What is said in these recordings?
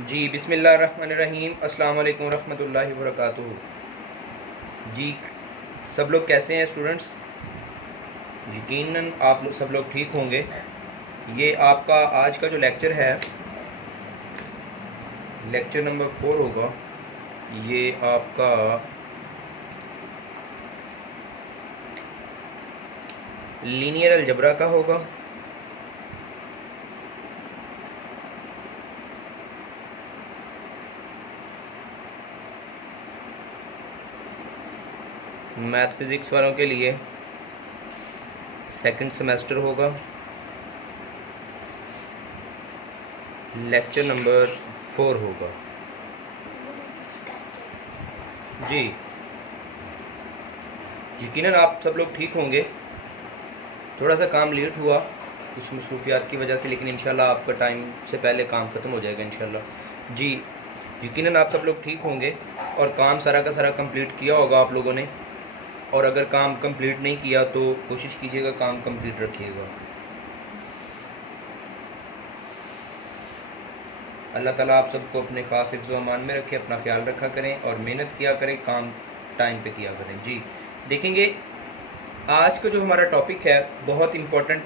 जी बिस्मिल्लाहिर्रहमानिर्रहीम अस्सलाम वालेकुम रहमतुल्लाहि व बरकातुहू। जी सब लोग कैसे हैं स्टूडेंट्स? यकीनन आप लोग सब लोग ठीक होंगे। ये आपका आज का जो लेक्चर है, लेक्चर नंबर 4 होगा। ये आपका लीनियर अलजबरा का होगा। मैथ फिज़िक्स वालों के लिए सेकंड सेमेस्टर होगा, लेक्चर नंबर 4 होगा। जी यकीनन आप सब लोग ठीक होंगे। थोड़ा सा काम लेट हुआ कुछ मसरूफियात की वजह से, लेकिन इंशाल्लाह आपका टाइम से पहले काम ख़त्म हो जाएगा इंशाल्लाह। जी यकीनन आप सब लोग ठीक होंगे और काम सारा का सारा कंप्लीट किया होगा आप लोगों ने। और अगर काम कंप्लीट नहीं किया तो कोशिश कीजिएगा काम कंप्लीट रखिएगा। अल्लाह ताला आप सबको अपने ख़ास हिफ्ज़ व अमान में रखे, अपना ख्याल रखा करें और मेहनत किया करें, काम टाइम पे किया करें। जी देखेंगे आज का जो हमारा टॉपिक है बहुत इम्पोर्टेंट,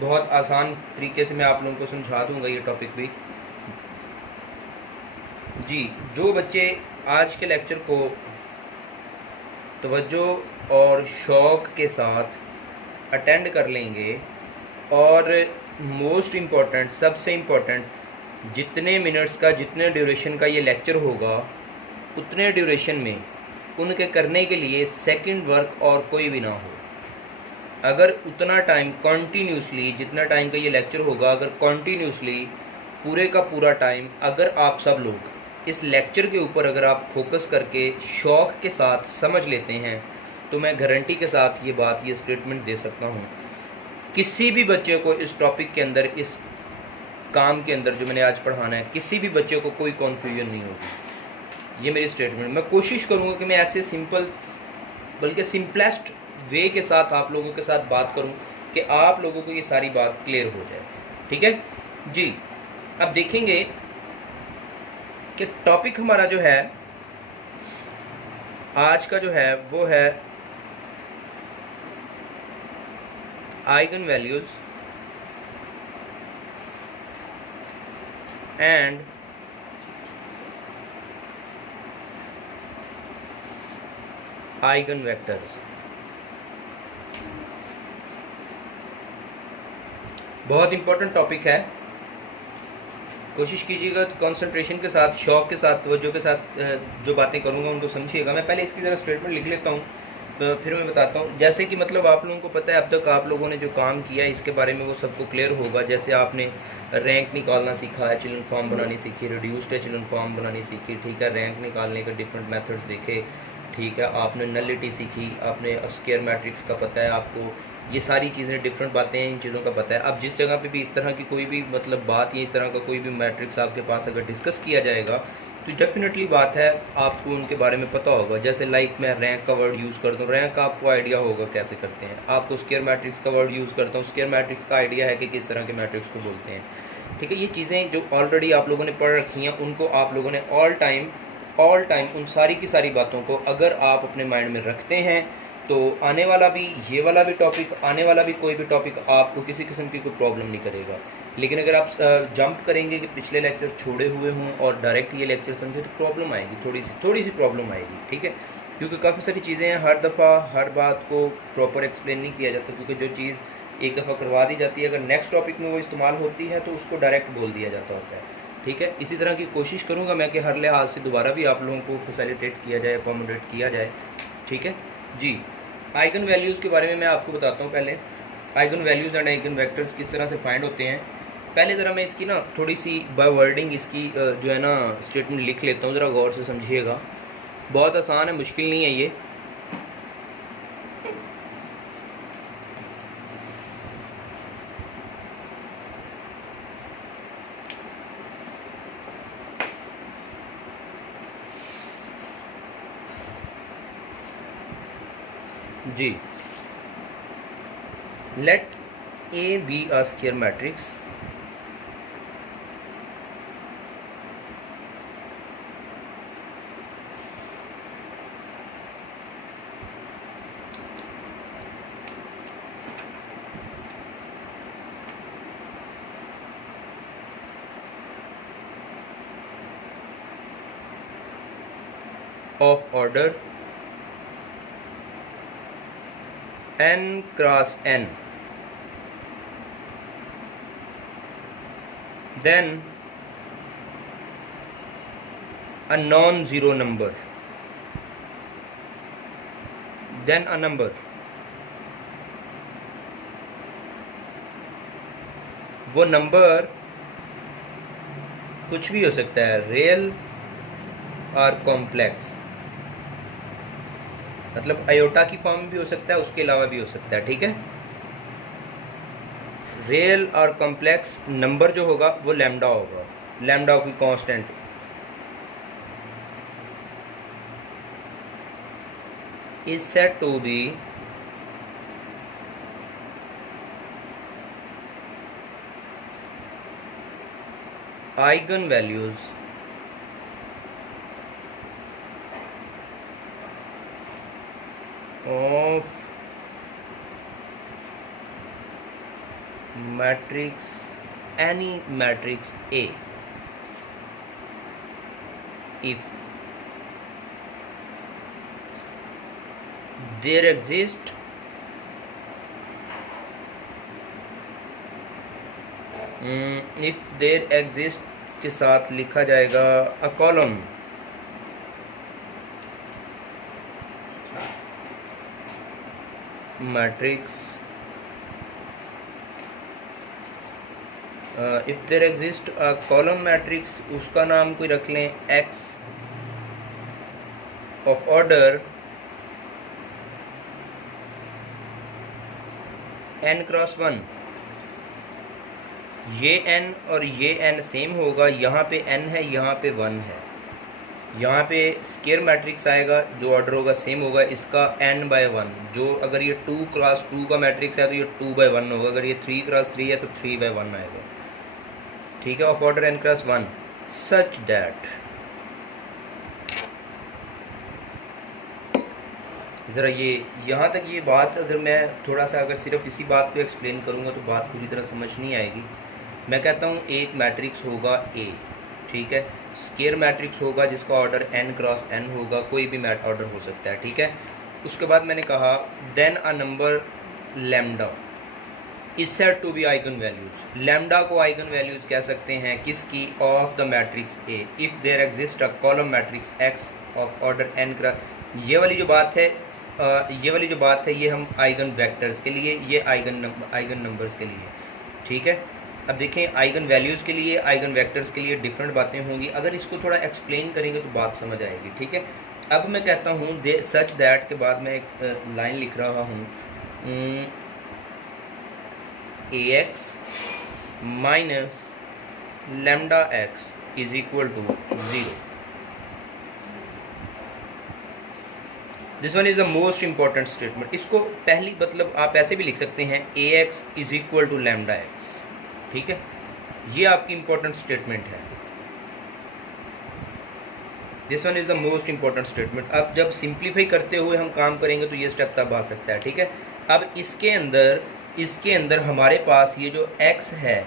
बहुत आसान तरीके से मैं आप लोगों को समझा दूंगा ये टॉपिक भी। जी जो बच्चे आज के लेक्चर को तवज्जो और शौक़ के साथ अटेंड कर लेंगे और मोस्ट इम्पॉर्टेंट, सबसे इम्पॉर्टेंट, जितने मिनट्स का, जितने ड्यूरेशन का ये लेक्चर होगा उतने ड्यूरेशन में उनके करने के लिए सेकंड वर्क और कोई भी ना हो। अगर उतना टाइम कॉन्टीन्यूसली, जितना टाइम का ये लेक्चर होगा, अगर कॉन्टीन्यूसली पूरे का पूरा टाइम अगर आप सब लोग इस लेक्चर के ऊपर अगर आप फोकस करके शौक़ के साथ समझ लेते हैं तो मैं गारंटी के साथ ये बात, ये स्टेटमेंट दे सकता हूँ, किसी भी बच्चे को इस टॉपिक के अंदर, इस काम के अंदर जो मैंने आज पढ़ाना है, किसी भी बच्चे को कोई कन्फ्यूजन नहीं होगी। ये मेरी स्टेटमेंट। मैं कोशिश करूँगा कि मैं ऐसे सिंपल बल्कि सिंपलेस्ट वे के साथ आप लोगों के साथ बात करूँ कि आप लोगों को ये सारी बात क्लियर हो जाए। ठीक है जी। अब देखेंगे कि टॉपिक हमारा जो है आज का जो है वो है eigenvalues and eigen vectors. बहुत इंपॉर्टेंट टॉपिक है। कोशिश कीजिएगा तो कंसंट्रेशन के साथ, शौक़ के साथ, तवज्जो के साथ जो बातें करूँगा उनको समझिएगा। मैं पहले इसकी ज़रा स्टेटमेंट लिख लेता हूँ तो फिर मैं बताता हूँ। जैसे कि मतलब आप लोगों को पता है, अब तक आप लोगों ने जो काम किया है इसके बारे में वो सबको क्लियर होगा। जैसे आपने रैंक निकालना सीखा है, एचेलॉन फॉर्म बनानी सीखी, रिड्यूस्ड एचेलॉन फॉर्म बनानी सीखी, ठीक है, रैंक निकालने के डिफरेंट मेथड्स देखे, ठीक है, आपने नलिटी सीखी, आपने स्क्वायर मैट्रिक्स का पता है आपको, ये सारी चीज़ें, डिफरेंट बातें हैं, इन चीज़ों का पता है। अब जिस जगह पे भी इस तरह की कोई भी मतलब बात या इस तरह का कोई भी मैट्रिक्स आपके पास अगर डिस्कस किया जाएगा तो डेफिनेटली बात है आपको उनके बारे में पता होगा। जैसे लाइक मैं रैंक का वर्ड यूज़ करता हूँ, रैंक का आपको आइडिया होगा कैसे करते हैं। आपको स्क्वायर मैट्रिक्स का वर्ड यूज़ करता हूँ, स्क्वायर मैट्रिक्स का आइडिया है कि किस तरह के मैट्रिक्स को बोलते हैं। ठीक है, ये चीज़ें जो ऑलरेडी आप लोगों ने पढ़ रखी हैं उनको आप लोगों ने ऑल टाइम उन सारी की सारी बातों को अगर आप अपने माइंड में रखते हैं तो आने वाला भी, ये वाला भी टॉपिक, आने वाला भी कोई भी टॉपिक आपको किसी किस्म की कोई प्रॉब्लम नहीं करेगा। लेकिन अगर आप जंप करेंगे कि पिछले लेक्चर छोड़े हुए हों और डायरेक्ट ये लेक्चर समझे तो प्रॉब्लम आएगी, थोड़ी सी प्रॉब्लम आएगी। ठीक है, क्योंकि काफ़ी सारी चीज़ें हैं, हर दफ़ा हर बात को प्रॉपर एक्सप्लेन नहीं किया जाता, क्योंकि जो चीज़ एक दफ़ा करवा दी जाती है अगर नेक्स्ट टॉपिक में वो इस्तेमाल होती है तो उसको डायरेक्ट बोल दिया जाता होता है। ठीक है, इसी तरह की कोशिश करूँगा मैं कि हर लिहाज से दोबारा भी आप लोगों को फैसिलिटेट किया जाए, अकोमोडेट किया जाए। ठीक है जी। आइगन वैल्यूज़ के बारे में मैं आपको बताता हूँ। पहले eigen values and eigen vectors किस तरह से फाइंड होते हैं, पहले ज़रा मैं इसकी ना थोड़ी सी बाय वर्डिंग इसकी जो है ना स्टेटमेंट लिख लेता हूँ, ज़रा गौर से समझिएगा। बहुत आसान है, मुश्किल नहीं है ये। जी, let A be a square matrix of order n cross n, then a non-zero number, then a number वो नंबर कुछ भी हो सकता है, रियल और कॉम्प्लेक्स, मतलब आयोटा की फॉर्म भी हो सकता है, उसके अलावा भी हो सकता है, ठीक है। रियल और कॉम्प्लेक्स नंबर जो होगा वो लैम्डा होगा, लैम्डा की constant is said to be eigenvalues of matrix, any matrix A, if there exist if there exist के साथ लिखा जाएगा a column matrix, if there exist a column matrix, उसका नाम कोई रख लें x of order n cross 1, ये n और ये n सेम होगा, यहाँ पे n है, यहाँ पे 1 है, यहाँ पे स्क्वायर मैट्रिक्स आएगा, जो ऑर्डर होगा सेम होगा, इसका n बाय 1, जो अगर ये 2 क्रॉस 2 का मैट्रिक्स है तो ये 2 बाय 1 होगा, अगर ये 3 क्रॉस 3 है तो 3 बाय 1 आएगा, ठीक है, of order n cross 1 such that, ज़रा ये यहाँ तक ये बात अगर मैं थोड़ा सा अगर सिर्फ इसी बात को एक्सप्लेन करूँगा तो बात पूरी तरह समझ नहीं आएगी। मैं कहता हूँ एक मैट्रिक्स होगा A, ठीक है, स्क्वायर मैट्रिक्स होगा जिसका ऑर्डर n क्रॉस n होगा, कोई भी मैट ऑर्डर हो सकता है, ठीक है। उसके बाद मैंने कहा then a number lambda is said to be eigen values, lambda को आइगन वैल्यूज़ कह सकते हैं किसकी, of the matrix A if there exist a column matrix X of order n cross, ये वाली जो बात है ये हम आइगन वेक्टर्स के लिए, ये आइगन नंबर्स के लिए, ठीक है। अब देखें आइगन वैल्यूज़ के लिए, आइगन वेक्टर्स के लिए डिफरेंट बातें होंगी, अगर इसको थोड़ा एक्सप्लेन करेंगे तो बात समझ आएगी, ठीक है। अब मैं कहता हूँ दे सच दैट के बाद मैं एक लाइन लिख रहा हूँ ax minus lambda x is equal to 0। This one is the most important statement. इसको पहली मतलब आप ऐसे भी लिख सकते हैं ax is equal to lambda x, ठीक है, ये आपकी इंपॉर्टेंट स्टेटमेंट है। This one is the most important statement. अब जब सिंप्लीफाई करते हुए हम काम करेंगे तो ये स्टेप तब आ सकता है, ठीक है। अब इसके अंदर हमारे पास ये जो x है,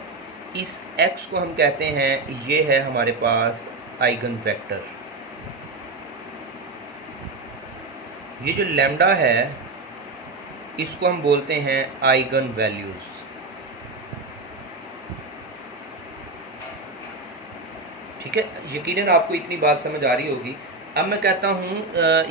इस x को हम कहते हैं ये है हमारे पास आइगन वेक्टर। ये जो लैम्डा है इसको हम बोलते हैं आइगन वैल्यूज़, ठीक है। यकीनन आपको इतनी बात समझ आ रही होगी। अब मैं कहता हूँ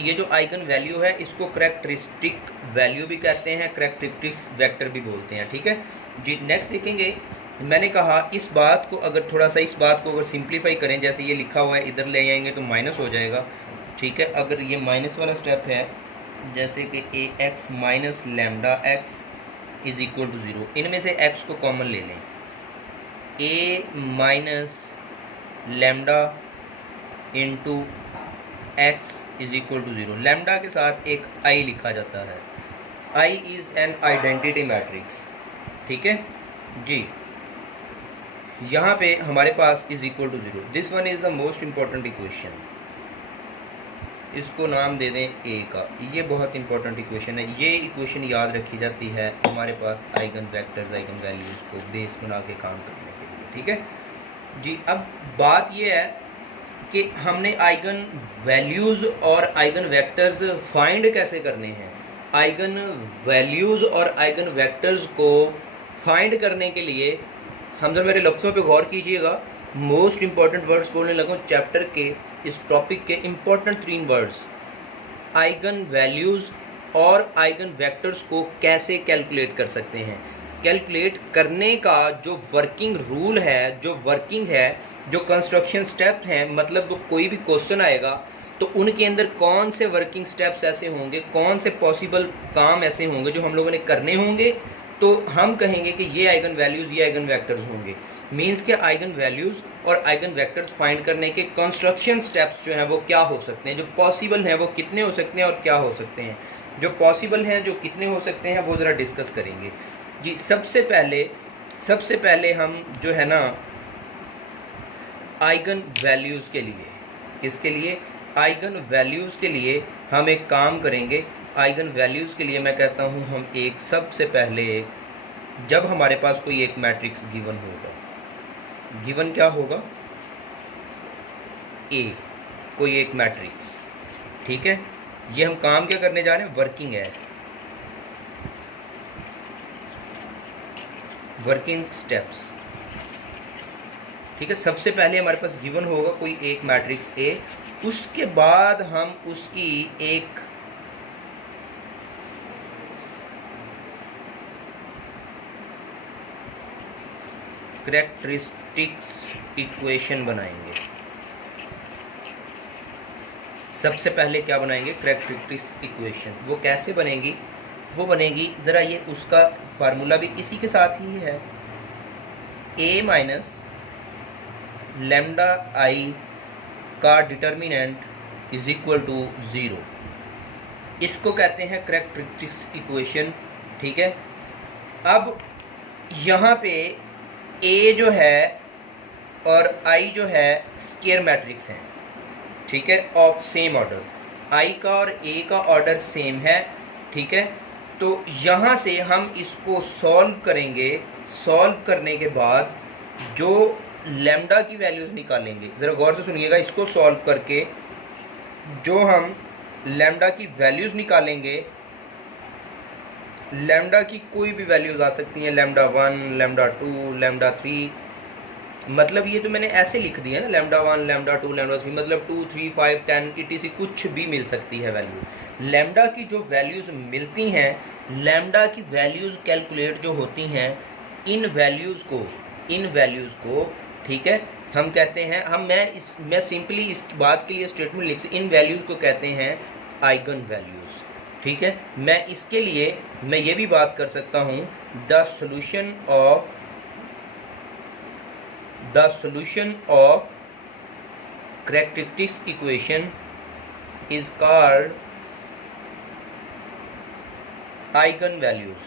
ये जो आइगन वैल्यू है इसको करैक्टरिस्टिक वैल्यू भी कहते हैं, करैक्टरिस्टिक्स वेक्टर भी बोलते हैं, ठीक है जी। नेक्स्ट देखेंगे, मैंने कहा इस बात को अगर थोड़ा सा इस बात को अगर सिंप्लीफाई करें, जैसे ये लिखा हुआ है इधर ले आएंगे तो माइनस हो जाएगा, ठीक है। अगर ये माइनस वाला स्टेप है जैसे कि ax minus lambda x is equal to 0, इनमें से x को कॉमन ले लें, a minus lambda into x is equal to 0। लैम्डा के साथ एक i लिखा जाता है, i is an identity matrix, ठीक है जी। यहाँ पे हमारे पास is equal to 0। This one is the most important equation, इसको नाम दे दें a का, ये बहुत इंपॉर्टेंट इक्वेशन है। ये इक्वेशन याद रखी जाती है हमारे पास आइगन वेक्टर्स, आइगन वैल्यूज़ को बेस बना के काम करने के लिए, ठीक है जी। अब बात ये है कि हमने आइगन वैल्यूज़ और आइगन वेक्टर्स फाइंड कैसे करने हैं। आइगन वैल्यूज़ और आइगन वेक्टर्स को फाइंड करने के लिए हम जब मेरे लफ्ज़ों पे गौर कीजिएगा, मोस्ट इम्पॉर्टेंट वर्ड्स बोलने लगा हूँ चैप्टर के, इस टॉपिक के इम्पॉर्टेंट 3 वर्ड्स, आइगन वैल्यूज़ और आइगन वेक्टर्स को कैसे कैलकुलेट कर सकते हैं। कैलकुलेट करने का जो वर्किंग रूल है, जो वर्किंग है, जो कंस्ट्रक्शन स्टेप हैं, मतलब तो कोई भी क्वेश्चन आएगा तो उनके अंदर कौन से वर्किंग स्टेप्स ऐसे होंगे, कौन से पॉसिबल काम ऐसे होंगे जो हम लोगों ने करने होंगे, तो हम कहेंगे कि ये आइगन वैल्यूज़, ये आइगन वेक्टर्स होंगे। मीन्स के आइगन वैल्यूज़ और आइगन वेक्टर्स फाइंड करने के कंस्ट्रक्शन स्टेप्स जो हैं वो क्या हो सकते हैं, जो पॉसिबल हैं वो कितने हो सकते हैं और क्या हो सकते हैं। जो पॉसिबल हैं, जो कितने हो सकते हैं, वो ज़रा डिस्कस करेंगे जी। सबसे पहले हम जो है ना आइगन वैल्यूज़ के लिए, किसके लिए, आइगन वैल्यूज़ के लिए हम एक काम करेंगे। आइगन वैल्यूज़ के लिए मैं कहता हूँ हम एक सबसे पहले, जब हमारे पास कोई एक मैट्रिक्स गिवन होगा, गिवन क्या होगा, ए, कोई एक मैट्रिक्स, ठीक है। ये हम काम क्या करने जा रहे हैं, वर्किंग है, वर्किंग स्टेप्स, ठीक है। सबसे पहले हमारे पास गिवन होगा कोई एक मैट्रिक्स ए, उसके बाद हम उसकी एक कैरेक्टरिस्टिक्स इक्वेशन बनाएंगे। सबसे पहले क्या बनाएंगे, कैरेक्टरिस्टिक्स इक्वेशन। वो कैसे बनेगी, वो बनेगी, ज़रा ये उसका फार्मूला भी इसी के साथ ही है, a माइनस लैम्डा आई का डिटर्मिनेंट इज इक्वल टू 0। इसको कहते हैं कैरेक्टरिस्टिक्स इक्वेशन, ठीक है। अब यहाँ पे a जो है और i जो है स्क्वायर मैट्रिक्स हैं, ठीक है, ऑफ सेम ऑर्डर। i का और a का ऑर्डर सेम है, ठीक है। तो यहाँ से हम इसको सॉल्व करेंगे। सॉल्व करने के बाद जो लैम्डा की वैल्यूज़ निकालेंगे, ज़रा गौर से सुनिएगा, इसको सॉल्व करके जो हम लैम्डा की वैल्यूज़ निकालेंगे, लैम्डा की कोई भी वैल्यूज़ आ सकती हैं, लैम्डा 1, लैम्डा 2, लैम्डा 3, मतलब ये तो मैंने ऐसे लिख दिया ना, लैम्डा 1, लैम्डा 2, लैम्डा 3, मतलब 2, 3, 5, 10 etc कुछ भी मिल सकती है वैल्यू। लैम्डा की जो वैल्यूज़ मिलती हैं, लैम्डा की वैल्यूज़ कैलकुलेट जो होती हैं, इन वैल्यूज़ को, ठीक है, हम कहते हैं, मैं सिंपली इस बात के लिए स्टेटमेंट लिख, इन वैल्यूज़ को कहते हैं आइगन वैल्यूज़, ठीक है। मैं इसके लिए मैं ये भी बात कर सकता हूँ, the solution of characteristics equation is called eigen values,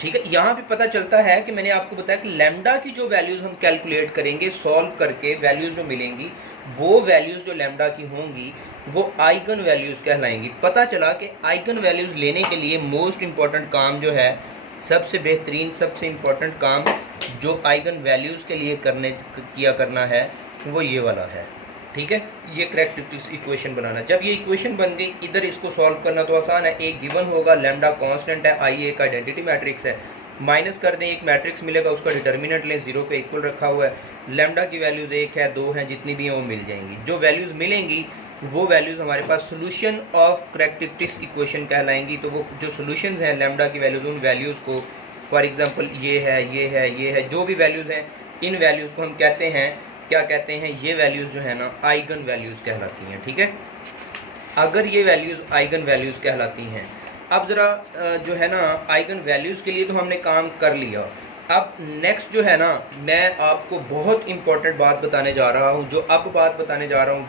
ठीक है। यहाँ पे पता चलता है कि मैंने आपको बताया कि लैम्डा की जो वैल्यूज़ हम कैलकुलेट करेंगे, सॉल्व करके वैल्यूज़ जो मिलेंगी, वो वैल्यूज़ जो लैम्डा की होंगी वो आइगन वैल्यूज़ कहलाएंगी। पता चला कि आइगन वैल्यूज़ लेने के लिए मोस्ट इम्पॉर्टेंट काम जो है, सबसे बेहतरीन, सबसे इम्पॉर्टेंट काम जो आइगन वैल्यूज़ के लिए करना है वो ये वाला है, ठीक है। ये कैरेक्टरिस्टिक्स इक्वेशन बनाना। जब ये इक्वेशन बन गई, इधर इसको सॉल्व करना तो आसान है। एक गिवन होगा, लैम्डा कांस्टेंट है, आई एक आइडेंटिटी मैट्रिक्स है, माइनस कर दें, एक मैट्रिक्स मिलेगा, उसका डिटर्मिनेंट लें, 0 पे इक्वल रखा हुआ है, लैम्डा की वैल्यूज़ 1 है, 2 हैं, जितनी भी हैं वो मिल जाएंगी। जो वैल्यूज़ मिलेंगी वो वैल्यूज़ हमारे पास सोल्यूशन ऑफ कैरेक्टरिस्टिक्स इक्वेशन कहलाएंगी। तो वो जो सोल्यूशंस हैं लैम्डा की वैल्यूज़, उन वैल्यूज़ को, फॉर एग्जांपल ये है, जो भी वैल्यूज़ हैं, इन वैल्यूज़ को हम कहते हैं, क्या कहते हैं, ये वैल्यूज़ जो है ना आइगन वैल्यूज़ कहलाती हैं, ठीक है। अगर ये वैल्यूज़ आइगन वैल्यूज़ कहलाती हैं, अब ज़रा जो है ना आइगन वैल्यूज़ के लिए तो हमने काम कर लिया। अब नेक्स्ट जो है ना, मैं आपको बहुत इंपॉर्टेंट बात बताने जा रहा हूँ। जो अब बात बताने जा रहा हूँ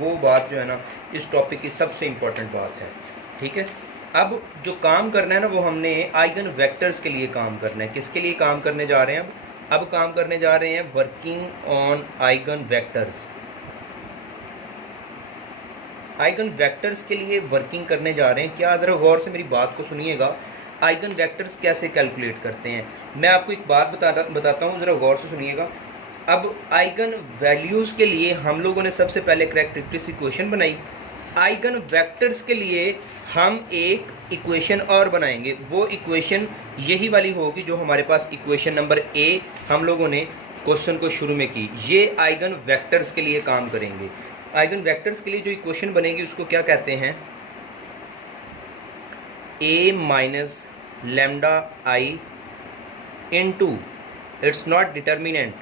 वो बात जो है ना इस टॉपिक की सबसे इम्पॉर्टेंट बात है, ठीक है। अब जो काम करना है ना, वो हमने आइगन वेक्टर्स के लिए काम करना है। किसके लिए काम करने जा रहे हैं अब काम करने जा रहे हैं working on eigen vectors. Eigenvectors के लिए वर्किंग करने जा रहे हैं। क्या, ज़रा गौर से मेरी बात को सुनिएगा। आइगन वेक्टर्स कैसे कैलकुलेट करते हैं। मैं आपको एक बात बताता हूँ, ज़रा गौर से सुनिएगा। अब आइगन वैल्यूज़ के लिए हम लोगों ने सबसे पहले कैरेक्टरिस्टिक इक्वेशन बनाई। आइगन वेक्टर्स के लिए हम एक इक्वेशन और बनाएंगे। वो इक्वेशन यही वाली होगी जो हमारे पास इक्वेशन नंबर ए हम लोगों ने क्वेश्चन को शुरू में की। ये आइगन वेक्टर्स के लिए काम करेंगे। आइगन वेक्टर्स के लिए जो इक्वेशन बनेगी उसको क्या कहते हैं, A minus lambda I into, it's not determinant.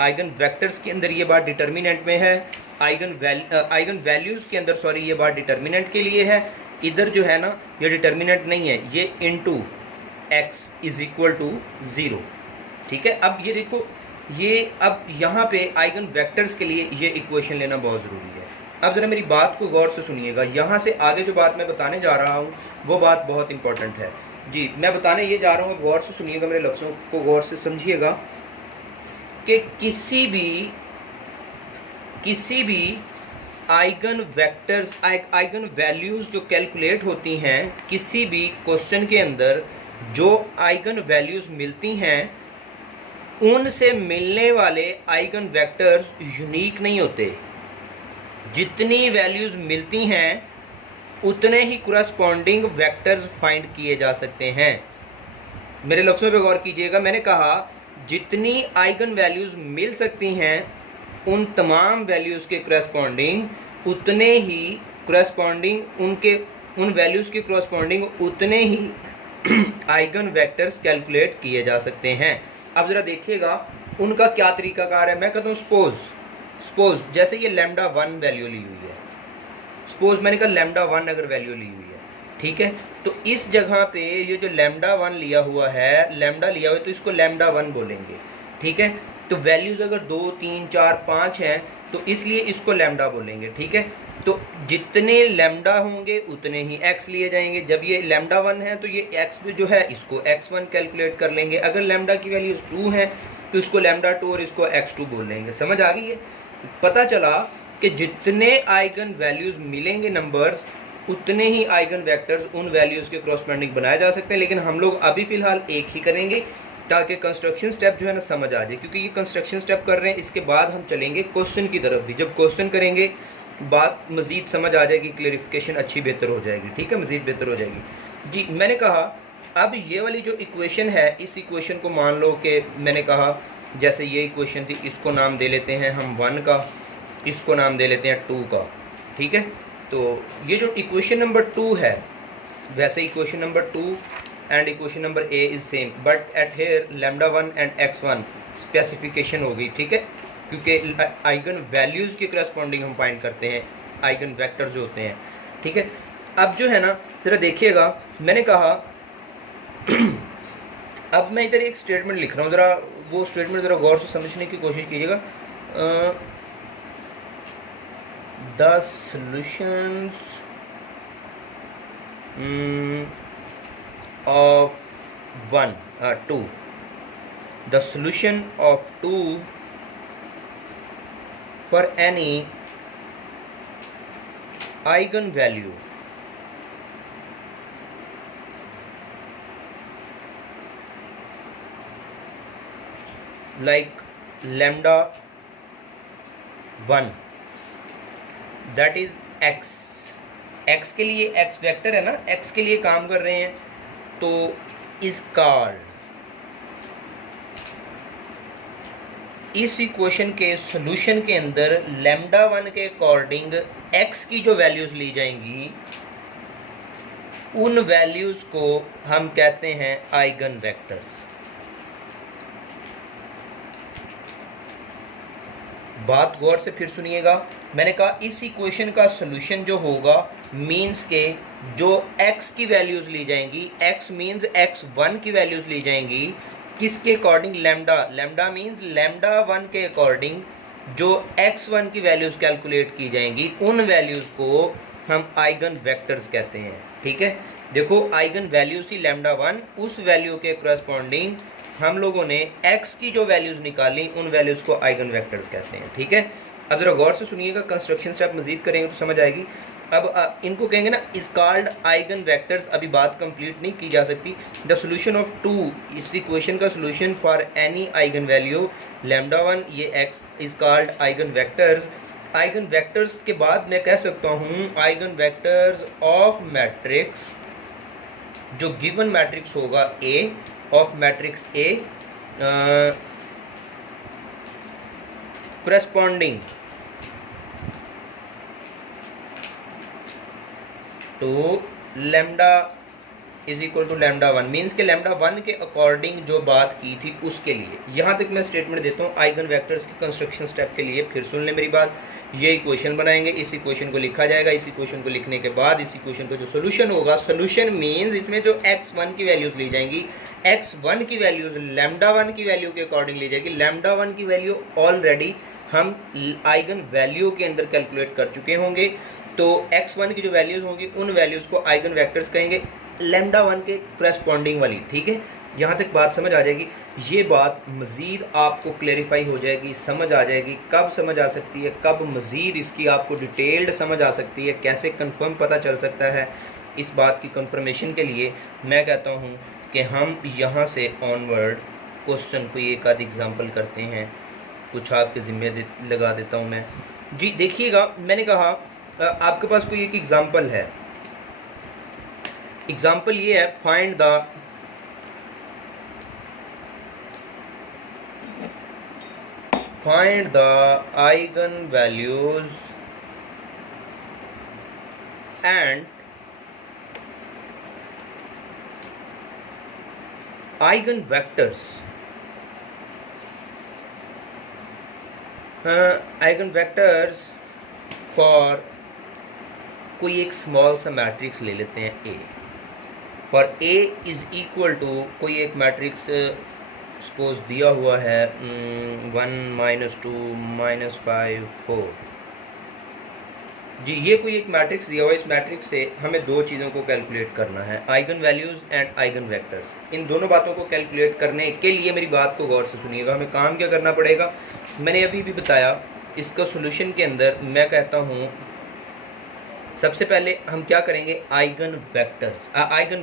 Eigenvectors के अंदर ये बात डिटर्मिनेंट में है, आइगन वैल्यूज़ के अंदर सॉरी ये बात डिटर्मिनेंट के लिए है। इधर जो है ना ये डिटर्मिनेंट नहीं है, ये into X is equal to 0। ठीक है, अब ये देखो, ये अब यहाँ पे आइगन वेक्टर्स के लिए ये इक्वेशन लेना बहुत ज़रूरी है। अब ज़रा मेरी बात को गौर से सुनिएगा। यहाँ से आगे जो बात मैं बताने जा रहा हूँ वो बात बहुत इंपॉर्टेंट है। जी, मैं बताने ये जा रहा हूँ, गौर से सुनिएगा, मेरे लफ्ज़ों को गौर से समझिएगा कि किसी भी आइगन वेक्टर्स, आइगन वैल्यूज़ जो कैलकुलेट होती हैं किसी भी क्वेश्चन के अंदर, जो आइगन वैल्यूज़ मिलती हैं उनसे मिलने वाले आइगन वेक्टर्स यूनिक नहीं होते। जितनी वैल्यूज़ मिलती हैं उतने ही करस्पॉन्डिंग वेक्टर्स फाइंड किए जा सकते हैं। मेरे लफ्ज़ों पे गौर कीजिएगा, मैंने कहा जितनी आइगन वैल्यूज़ मिल सकती हैं उन तमाम वैल्यूज़ के करस्पॉन्डिंग उतने ही करस्पॉन्डिंग उन वैल्यूज़ के करस्पॉन्डिंग उतने ही आइगन वेक्टर्स कैलकुलेट किए जा सकते हैं। अब ज़रा देखिएगा उनका क्या तरीकाकार है। मैं कहता हूँ सपोज जैसे ये लैम्डा 1 वैल्यू ली हुई है, सपोज मैंने कहा लैम्डा 1 अगर वैल्यू ली हुई है, ठीक है, तो इस जगह पे ये जो लैम्डा 1 लिया हुआ है, लैम्डा लिया हुआ है, तो इसको लैम्डा 1 बोलेंगे। ठीक है, तो वैल्यूज़ अगर 2 3 4 5 हैं तो इसलिए इसको लैम्डा बोलेंगे। ठीक है, तो जितने लैम्डा होंगे उतने ही एक्स लिए जाएंगे। जब ये लैम्डा 1 है तो ये एक्स जो है इसको x1 कैलकुलेट कर लेंगे। अगर लैम्डा की वैल्यूज़ 2 है तो इसको लैम्डा 2 और इसको x2 बोल लेंगे। समझ आ गई है? पता चला कि जितने आइगन वैल्यूज़ मिलेंगे नंबर्स, उतने ही आइगन वेक्टर्स उन वैल्यूज़ के क्रॉसपेंडिंग बनाए जा सकते हैं। लेकिन हम लोग अभी फ़िलहाल एक ही करेंगे ताकि कंस्ट्रक्शन स्टेप जो है ना समझ आ जाए, क्योंकि ये कंस्ट्रक्शन स्टेप कर रहे हैं। इसके बाद हम चलेंगे क्वेश्चन की तरफ भी। जब क्वेश्चन करेंगे बात मज़ीद समझ आ जाएगी, क्लेरिफिकेशन अच्छी बेहतर हो जाएगी। ठीक है, मज़ीद बेहतर हो जाएगी। जी, मैंने कहा अब ये वाली जो इक्वेशन है, इस इक्वेशन को मान लो कि मैंने कहा जैसे ये इक्वेशन थी, इसको नाम दे लेते हैं हम 1 का, इसको नाम दे लेते हैं 2 का। ठीक है, तो ये जो इक्वेशन नंबर 2 है, वैसे equation number 2 and equation number A is same, but at here lambda 1 and x1 specification होगी। ठीक है, क्योंकि आइगन वैल्यूज़ के करस्पॉन्डिंग हम फाइंड करते हैं आइगन वेक्टर जो होते हैं। ठीक है, अब जो है ना ज़रा देखिएगा, मैंने कहा अब मैं इधर एक स्टेटमेंट लिख रहा हूँ, ज़रा वो स्टेटमेंट ज़रा गौर से समझने की कोशिश कीजिएगा। The solutions of 2, the solution of 2 for any eigenvalue like lambda 1, that is x के लिए x वेक्टर है ना, x के लिए काम कर रहे हैं, तो इज कॉल्ड, इस इक्वेशन के सॉल्यूशन के अंदर लैम्डा 1 के अकॉर्डिंग x की जो वैल्यूज़ ली जाएंगी उन वैल्यूज़ को हम कहते हैं आइगन वेक्टर्स। बात गौर से फिर सुनिएगा, मैंने कहा इस इक्वेशन का सॉल्यूशन जो होगा मीन्स के जो x की वैल्यूज़ ली जाएंगी, x मीन्स x1 की वैल्यूज़ ली जाएंगी, किसके अकॉर्डिंग, लैम्डा मीन्स लैम्डा 1 के अकॉर्डिंग जो x1 की वैल्यूज़ कैलकुलेट की जाएंगी, उन वैल्यूज़ को हम आइगन वेक्टर्स कहते हैं। ठीक है, देखो आइगन वैल्यूज़ थी लैम्डा 1, उस वैल्यू के करस्पॉन्डिंग हम लोगों ने x की जो वैल्यूज़ निकाली, उन वैल्यूज़ को आइगन वेक्टर्स कहते हैं। ठीक है, अब ज़रा गौर से सुनिएगा, कंस्ट्रक्शन स्टेप मज़ीद करेंगे तो समझ आएगी। अब इनको कहेंगे ना इज कॉल्ड आइगन वेक्टर्स। अभी बात कंप्लीट नहीं की जा सकती। द सोल्यूशन ऑफ टू, इस इक्वेशन का solution for any eigenvalue lambda 1 ये x is called eigenvectors. Eigenvectors के बाद मैं कह सकता हूँ आइगन वेक्टर्स ऑफ मैट्रिक्स, जो गिवन मैट्रिक्स होगा A, of matrix A corresponding to lambda is equal to lambda 1, means के लैम्डा 1 के अकॉर्डिंग जो बात की थी उसके लिए। यहाँ तक मैं स्टेटमेंट देता हूँ आइगन वेक्टर्स के कंस्ट्रक्शन स्टेप के लिए। फिर सुन ले मेरी बात, ये इक्वेशन बनाएंगे, इस इक्वेशन को लिखा जाएगा, इस इक्वेशन को लिखने के बाद इस इक्वेशन का जो सोल्यूशन होगा, सोल्यूशन मीन्स इसमें जो x1 की वैल्यूज ली जाएंगी, x1 की वैल्यूज लैम्डा 1 की वैल्यू के अकॉर्डिंग ली जाएगी। लैम्डा 1 की वैल्यू ऑलरेडी हम आइगन वैल्यू के अंदर कैलकुलेट कर चुके होंगे, तो x1 की जो वैल्यूज होंगी उन वैल्यूज को आइगन वेक्टर्स कहेंगे लैम्डा 1 के करस्पॉन्डिंग वाली। ठीक है, यहाँ तक बात समझ आ जाएगी। ये बात मज़ीद आपको क्लेरिफाई हो जाएगी, समझ आ जाएगी। कब समझ आ सकती है, कब मज़ीद इसकी आपको डिटेल्ड समझ आ सकती है, कैसे कंफर्म पता चल सकता है, इस बात की कंफर्मेशन के लिए मैं कहता हूँ कि हम यहाँ से ऑनवर्ड क्वेश्चन को एक आध एग्जाम्पल करते हैं, कुछ आपके ज़िम्मे लगा देता हूँ मैं। जी देखिएगा, मैंने कहा आपके पास कोई एक एग्ज़ाम्पल है। एग्जाम्पल ये है, find the eigenvalues and eigenvectors. Eigenvectors for कोई एक स्मॉल सा मैट्रिक्स ले लेते हैं A. For A is equal to कोई एक मैट्रिक्स सपोज दिया हुआ है 1 -2 -5 4। जी ये कोई एक मैट्रिक्स दिया हुआ है, इस मैट्रिक्स से हमें दो चीज़ों को कैलकुलेट करना है, eigenvalues and eigenvectors. इन दोनों बातों को कैलकुलेट करने के लिए मेरी बात को गौर से सुनिएगा, हमें काम क्या करना पड़ेगा। मैंने अभी भी बताया, इसका सोल्यूशन के अंदर मैं कहता हूँ सबसे पहले हम क्या करेंगे, आइगन वेक्टर्स आइगन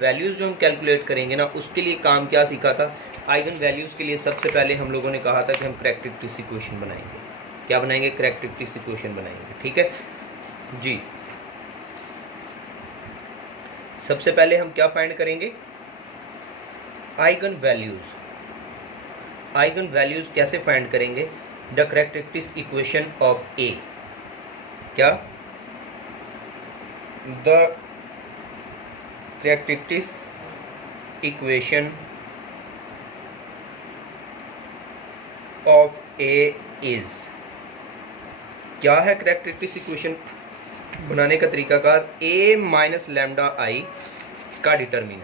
वैल्यूज़ जो हम कैलकुलेट करेंगे ना, उसके लिए काम क्या सीखा था। आइगन वैल्यूज़ के लिए सबसे पहले हम लोगों ने कहा था कि हम कैरेक्टरिस्टिक्स इक्वेशन बनाएंगे। क्या बनाएंगे, कैरेक्टरिस्टिक्स इक्वेशन बनाएंगे। ठीक है जी, सबसे पहले हम क्या फाइंड करेंगे, आइगन वैल्यूज़। आइगन वैल्यूज़ कैसे फाइंड करेंगे, द कैरेक्टरिस्टिक्स इक्वेशन ऑफ ए। क्या, the characteristics equation of A is. क्या है कैरेक्टरिस्टिक्स इक्वेशन बनाने का तरीकाकार, a माइनस लैम्डा आई का determinant,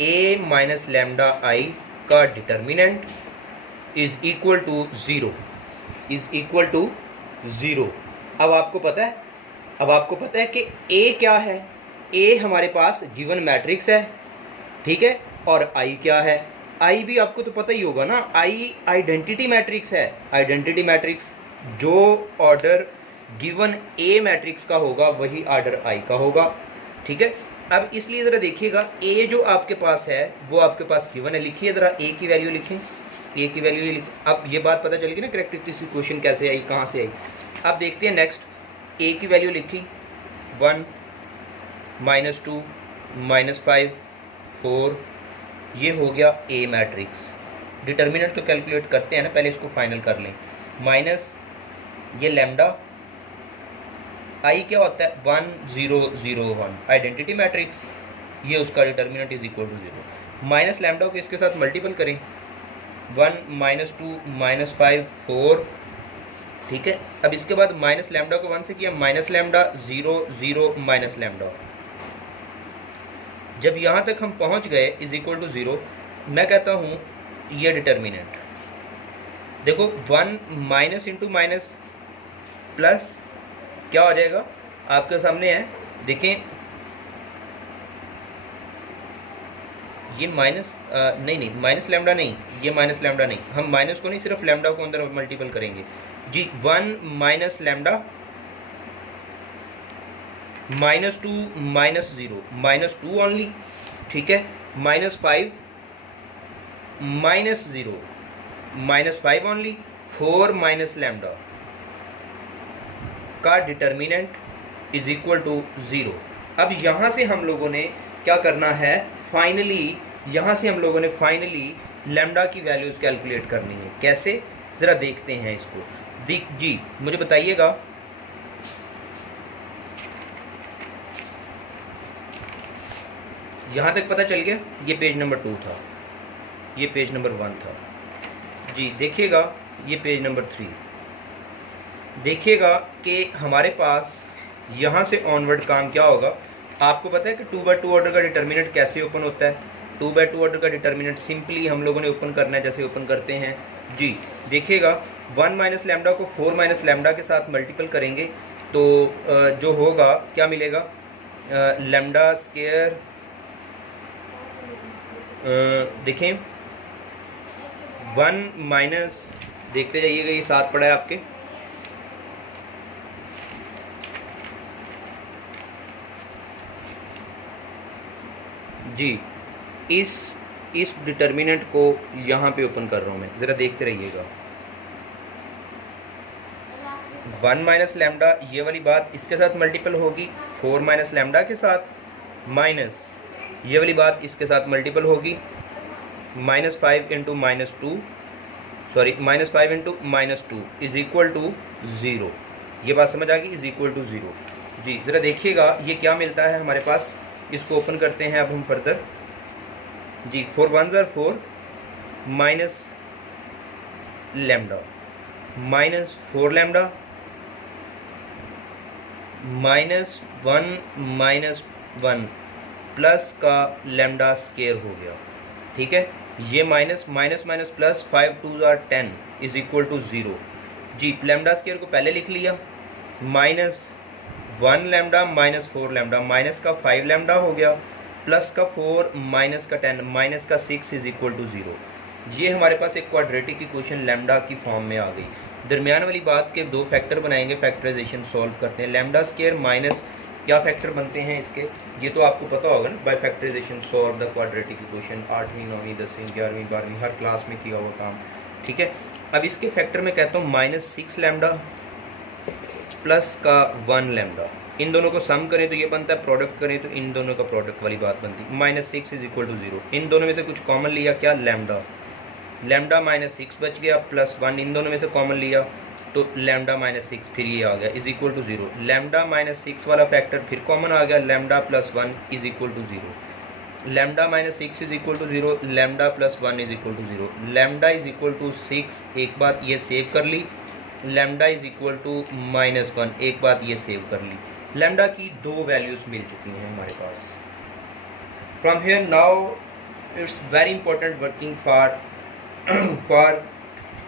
a minus lambda I का determinant is equal to 0, is equal to 0। अब आपको पता है कि a क्या है, a हमारे पास गिवन मैट्रिक्स है, ठीक है, और I क्या है, I भी आपको तो पता ही होगा ना, I आइडेंटिटी मैट्रिक्स है। आइडेंटिटी मैट्रिक्स जो ऑर्डर गिवन A मैट्रिक्स का होगा वही ऑर्डर I का होगा। ठीक है, अब इसलिए ज़रा देखिएगा, A जो आपके पास है वो आपके पास गिवन है। लिखिए ज़रा A की वैल्यू लिखें, A की वैल्यू लिखें। अब ये बात पता चल गई ना कैरेक्टरिस्टिक्स इक्वेशन कैसे आई, कहाँ से आई। अब देखते हैं नेक्स्ट, A की वैल्यू लिखी 1 -2 -5 4, ये हो गया A मैट्रिक्स। डिटर्मिनेंट तो कैलकुलेट करते हैं ना, पहले इसको फाइनल कर लें। माइनस ये लैम्डा I क्या होता है 1 0 0 1, आइडेंटिटी मैट्रिक्स, ये उसका determinant is equal to 0। Minus lambda को इसके साथ मल्टीपल करें, 1 -2 -5 4। ठीक है, अब इसके बाद माइनस लैम्डा को 1 से किया, माइनस लैम्डा 0 0 माइनस लैम्डा। जब यहाँ तक हम पहुँच गए इज इक्वल टू 0, मैं कहता हूँ ये डिटर्मिनेंट देखो, 1 माइनस इंटू माइनस प्लस क्या हो जाएगा आपके सामने है, देखें ये माइनस नहीं माइनस लैम्डा नहीं, ये माइनस लैम्डा नहीं, हम माइनस को नहीं सिर्फ लैम्डा को अंदर मल्टीपल करेंगे जी। 1 माइनस लैम्डा -2 -0 -2 ओनली, ठीक है। -5 -0 -5 ओनली, 4 माइनस लैम्डा का डिटर्मिनेंट इज इक्वल टू 0। अब यहाँ से हम लोगों ने क्या करना है, फाइनली यहाँ से हम लोगों ने फाइनली लैम्डा की वैल्यूज़ कैलकुलेट करनी है। कैसे, ज़रा देखते हैं इसको। जी मुझे बताइएगा, यहाँ तक पता चल गया? ये पेज नंबर 2 था, ये पेज नंबर 1 था। जी देखिएगा, ये पेज नंबर 3। देखिएगा कि हमारे पास यहाँ से ऑनवर्ड काम क्या होगा। आपको पता है कि 2/2 ऑर्डर का डिटर्मिनेंट कैसे ओपन होता है? 2/2 ऑर्डर का डिटर्मिनेंट सिंपली हम लोगों ने ओपन करना है जैसे ओपन करते हैं। जी देखिएगा, 1 माइनस लैम्डा को 4 माइनस लैम्डा के साथ मल्टीपल करेंगे तो जो होगा क्या मिलेगा, लैम्डा स्क्वायर, देखें 1 माइनस, देखते जाइएगा, ये साथ पड़ा है आपके। जी इस डिटर्मिनेंट को यहाँ पे ओपन कर रहा हूँ मैं, ज़रा देखते रहिएगा। 1 माइनस लैम्डा, ये वाली बात इसके साथ मल्टीपल होगी 4 माइनस लैम्डा के साथ, माइनस ये वाली बात इसके साथ मल्टीपल होगी -5 into -2, sorry -5 into -2 is equal to 0। ये बात समझ आ गई, इज इक्वल टू 0। जी ज़रा देखिएगा ये क्या मिलता है हमारे पास, इसको ओपन करते हैं अब हम फर्दर। जी 4 1 ज़र 4 माइनस लैम्डा -4 लैम्डा -1 प्लस का लैम्डा स्केयर हो गया, ठीक है। ये माइनस माइनस माइनस प्लस 5 2 ज़ार 10 इज इक्वल टू 0। जी लैम्डा स्केयर को पहले लिख लिया, -1 लैम्डा -4 लैम्डा, माइनस का 5 लैम्डा हो गया, प्लस का 4 माइनस का 10 माइनस का 6 इज इक्वल टू 0। ये हमारे पास एक क्वाड्रेटिक इक्वेशन लैम्डा की फॉर्म में आ गई। दरमियान वाली बात के 2 फैक्टर बनाएंगे, फैक्टराइजेशन सॉल्व करते हैं। लैम्डा स्केयर माइनस क्या फैक्टर बनते हैं इसके, ये तो आपको पता होगा ना, by factorisation solve the quadratic equation. 8वीं 9वीं 10वीं 11वीं 12वीं हर क्लास में किया हुआ काम, ठीक है। अब इसके फैक्टर में कहता हूँ -6 लैम्डा प्लस का 1 लैम्डा, इन दोनों को सम करें तो ये बनता है, प्रोडक्ट करें तो इन दोनों का प्रोडक्ट वाली बात बनती है। -6 इज इक्वल टू 0। इन दोनों में से कुछ कॉमन लिया, क्या, लैम्डा, लैम्डा -6 बच गया, प्लस 1 इन दोनों में से कॉमन लिया तो लैम्डा -6 फिर ये आ गया इज इक्वल टू 0। लैम्डा -6 वाला फैक्टर फिर कॉमन आ गया, lambda plus 1 is equal to 0। Lambda -6 is equal to 0, lambda plus 1 is equal to 0। Lambda is equal to 6, एक बात ये सेव कर ली। लैम्डा इज इक्वल टू -1, एक बात ये सेव कर ली। लैम्डा की 2 वैल्यूज़ मिल चुकी हैं हमारे पास। From here now it's very important working for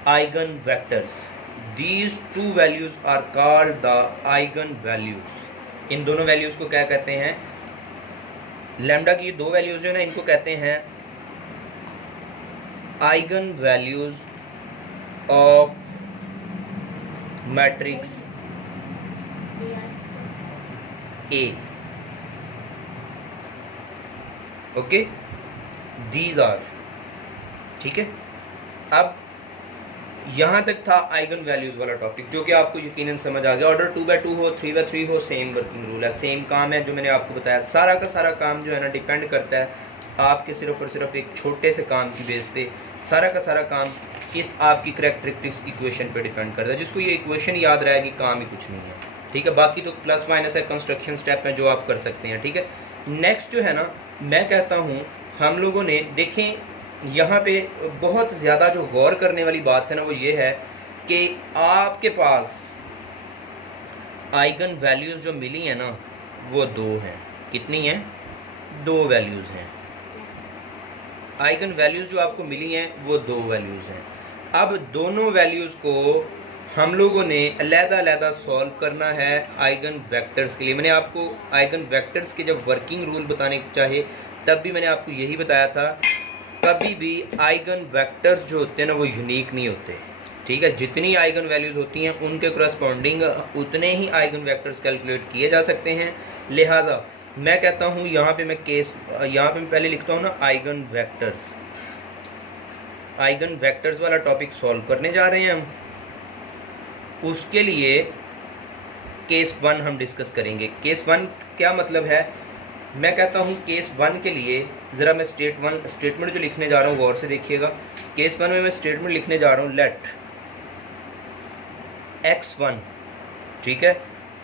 eigenvectors. These 2 values are called the eigen values। इन दोनों वैल्यूज़ को क्या कहते हैं, लैम्डा की ये 2 वैल्यूज़ जो है ना, इनको कहते हैं eigenvalues of matrix A। Okay, these are, ठीक है। अब यहाँ तक था आइगन वैल्यूज़ वाला टॉपिक, जो कि आपको यकीनन समझ आ गया। ऑर्डर 2/2 हो 3/3 हो, सेम वर्किंग रूल है, सेम काम है जो मैंने आपको बताया। सारा का सारा काम जो है ना डिपेंड करता है आपके सिर्फ और सिर्फ एक छोटे से काम की बेस पे। सारा का सारा काम इस आपकी करैक्टरिस्टिक्स इक्वेशन पे डिपेंड करता है। जिसको ये इक्वेशन याद रहेगी काम ही कुछ नहीं है, ठीक है। बाकी तो प्लस माइनस है, कंस्ट्रक्शन स्टेप है जो आप कर सकते हैं, ठीक है। नेक्स्ट जो है ना, मैं कहता हूँ हम लोगों ने देखें यहाँ पे बहुत ज़्यादा जो गौर करने वाली बात है ना, वो ये है कि आपके पास आइगन वैल्यूज़ जो मिली हैं ना, वो 2 हैं। कितनी हैं? 2 वैल्यूज़ हैं। आइगन वैल्यूज़ जो आपको मिली हैं वो 2 वैल्यूज़ हैं। अब दोनों वैल्यूज़ को हम लोगों ने अलग-अलग सॉल्व करना है आइगन वेक्टर्स के लिए। मैंने आपको आइगन वेक्टर्स के जब वर्किंग रूल बताने चाहे तब भी मैंने आपको यही बताया था, कभी भी आइगन वेक्टर्स जो होते हैं ना वो यूनिक नहीं होते। ठीक है, जितनी आइगन वैल्यूज़ होती हैं उनके करस्पॉन्डिंग उतने ही आइगन वेक्टर्स कैलकुलेट किए जा सकते हैं। लिहाजा मैं कहता हूँ यहाँ पे मैं पहले लिखता हूँ ना आइगन वेक्टर्स। आइगन वेक्टर्स वाला टॉपिक सॉल्व करने जा रहे हैं हम। उसके लिए केस 1 हम डिस्कस करेंगे। केस 1 क्या मतलब है? मैं कहता हूँ केस 1 के लिए ज़रा मैं स्टेटमेंट जो लिखने जा रहा हूँ गौर से देखिएगा। केस 1 में मैं स्टेटमेंट लिखने जा रहा हूँ लेट x1, ठीक है,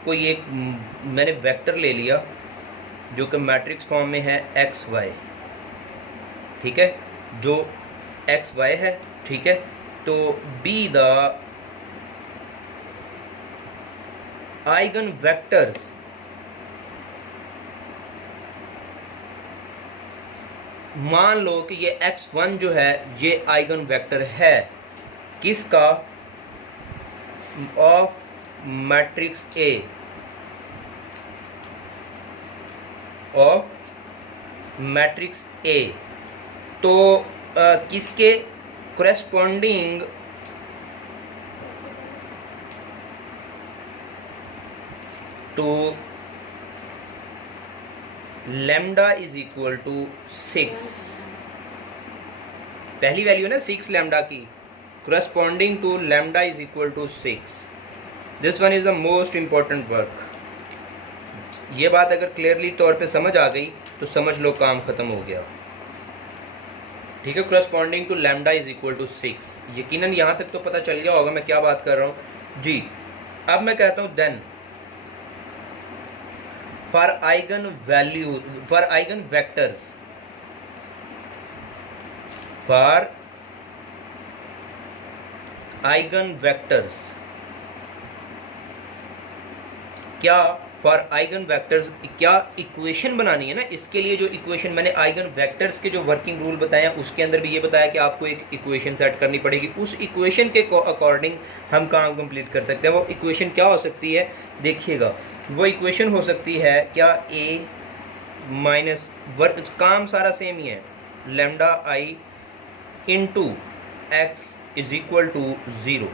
कोई एक मैंने वेक्टर ले लिया जो कि मैट्रिक्स फॉर्म में है xy, ठीक है, जो xy है, ठीक है, तो बी द आइगन वेक्टर्स मान लो कि ये x1 जो है ये आइगन वेक्टर है किसका? Of matrix A, of matrix A। तो किसके corresponding to lambda is equal to 6। पहली वैल्यू ना 6 लैम्डा की, corresponding to lambda is equal to 6. This one is the most important work. ये बात अगर क्लियरली तौर पे समझ आ गई तो समझ लो काम ख़त्म हो गया, ठीक है। corresponding to lambda is equal to 6, यकीनन यहाँ तक तो पता चल गया होगा मैं क्या बात कर रहा हूँ जी। अब मैं कहता हूँ then for eigen values, for eigen vectors, for eigen vectors, क्या फॉर आइगन वेक्टर्स क्या इक्वेशन बनानी है ना, इसके लिए जो इक्वेशन मैंने आइगन वेक्टर्स के जो वर्किंग रूल बताया उसके अंदर भी ये बताया कि आपको एक इक्वेशन सेट करनी पड़ेगी। उस इक्वेशन के अकॉर्डिंग हम काम कंप्लीट कर सकते हैं। वो इक्वेशन क्या हो सकती है देखिएगा, वो इक्वेशन हो सकती है क्या ए माइनस वर्क, काम सारा सेम ही है, lambda I into x is equal to 0।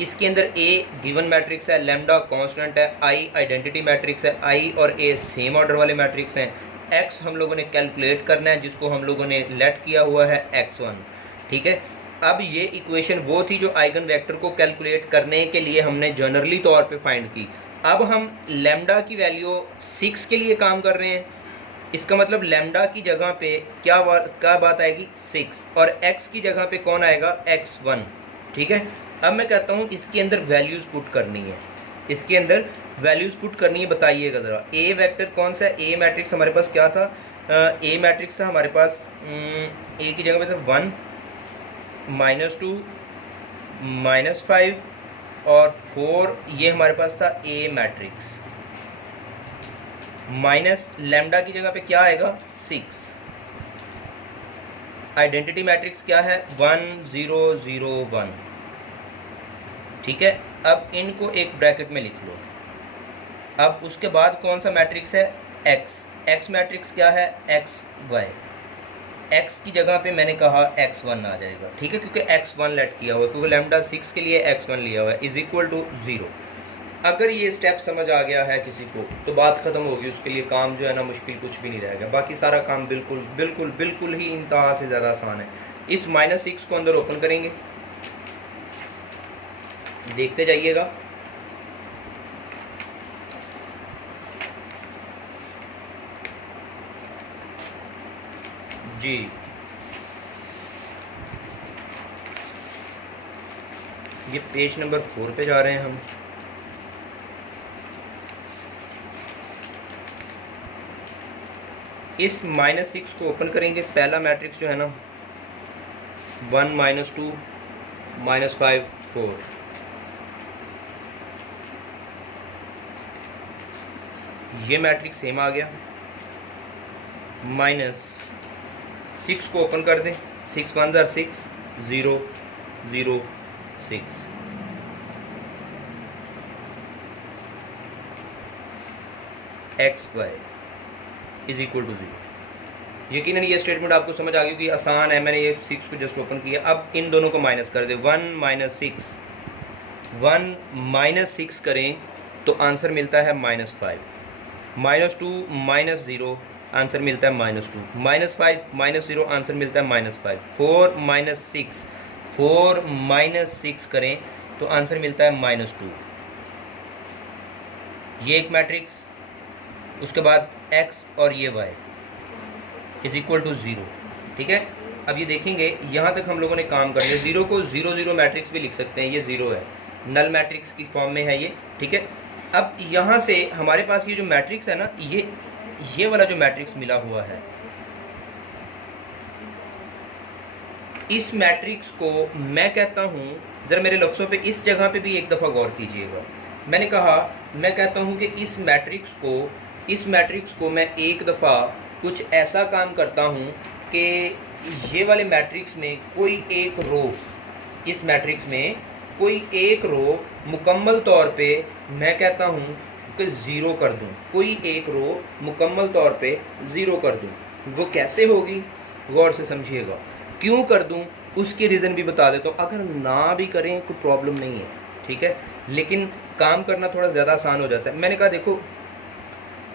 इसके अंदर ए गिवन मैट्रिक्स है, लैम्डा कांस्टेंट है, आई आइडेंटिटी मैट्रिक्स है, आई और ए सेम ऑर्डर वाले मैट्रिक्स हैं, एक्स हम लोगों ने कैलकुलेट करना है जिसको हम लोगों ने लेट किया हुआ है x1, ठीक है। अब ये इक्वेशन वो थी जो आइगन वेक्टर को कैलकुलेट करने के लिए हमने जनरली तौर पे फाइंड की। अब हम लैम्डा की वैल्यू 6 के लिए काम कर रहे हैं, इसका मतलब लैम्डा की जगह पे क्या बात आएगी 6 और x की जगह पे कौन आएगा x1, ठीक है। अब मैं कहता हूँ इसके अंदर वैल्यूज़ पुट करनी है, इसके अंदर वैल्यूज़ पुट करनी है, बताइएगा ज़रा। ए वेक्टर कौन सा है? ए मैट्रिक्स हमारे पास क्या था? ए मैट्रिक्स था हमारे पास ए की जगह पे था 1 -2 -5 और 4, ये हमारे पास था ए मैट्रिक्स। माइनस लैम्डा की जगह पे क्या आएगा 6। आइडेंटिटी मैट्रिक्स क्या है 1 0 0 1, ठीक है। अब इनको एक ब्रैकेट में लिख लो। अब उसके बाद कौन सा मैट्रिक्स है एक्स मैट्रिक्स क्या है एक्स वाई, एक्स की जगह पे मैंने कहा x1 आ जाएगा, ठीक है, क्योंकि x1 लेट किया हुआ है, क्योंकि लैम्डा 6 के लिए x1 लिया हुआ है, इज इक्वल टू 0। अगर ये स्टेप समझ आ गया है किसी को तो बात ख़त्म होगी, उसके लिए काम जो है ना मुश्किल कुछ भी नहीं रहेगा, बाकी सारा काम बिल्कुल बिल्कुल बिल्कुल ही इंतहा से ज़्यादा आसान है। इस -6 को अंदर ओपन करेंगे, देखते जाइएगा। जी ये पेज नंबर 4 पे जा रहे हैं हम। इस -6 को ओपन करेंगे, पहला मैट्रिक्स जो है ना 1 -2 -5 4, ये मैट्रिक्स सेम आ गया। -6 को ओपन कर दें, 6 1 6 0 0 6, x y is equal to 0। यकीनन ये स्टेटमेंट आपको समझ आ गई कि आसान है, मैंने ये 6 को जस्ट ओपन किया। अब इन दोनों को माइनस कर दे, 1 माइनस 6 करें तो आंसर मिलता है -5, -2 -0 आंसर मिलता है -2, -5 -0 आंसर मिलता है -5, 4 -6 करें तो आंसर मिलता है -2। ये एक मैट्रिक्स, उसके बाद x और ये y इज इक्वल टू 0। ठीक है, अब ये देखेंगे यहाँ तक हम लोगों ने काम कर लिया। 0 को 0 0 मैट्रिक्स भी लिख सकते हैं, ये 0 है, नल मैट्रिक्स की फॉर्म में है ये। ठीक है, अब यहाँ से हमारे पास ये जो मैट्रिक्स है ना, ये वाला जो मैट्रिक्स मिला हुआ है, इस मैट्रिक्स को मैं कहता हूँ, ज़रा मेरे लफ्ज़ों पे इस जगह पे भी एक दफ़ा गौर कीजिएगा। मैंने कहा, मैं कहता हूँ कि इस मैट्रिक्स को मैं एक दफ़ा कुछ ऐसा काम करता हूँ कि ये वाले मैट्रिक्स में कोई एक रो, इस मैट्रिक्स में कोई एक रो मुकम्मल तौर पे मैं कहता हूँ कि 0 कर दूँ, कोई एक रो मुकम्मल तौर पे 0 कर दूँ। वो कैसे होगी, गौर से समझिएगा। क्यों कर दूँ उसकी रीज़न भी बता देता हूँ। अगर ना भी करें कोई प्रॉब्लम नहीं है, ठीक है, लेकिन काम करना थोड़ा ज़्यादा आसान हो जाता है। मैंने कहा देखो,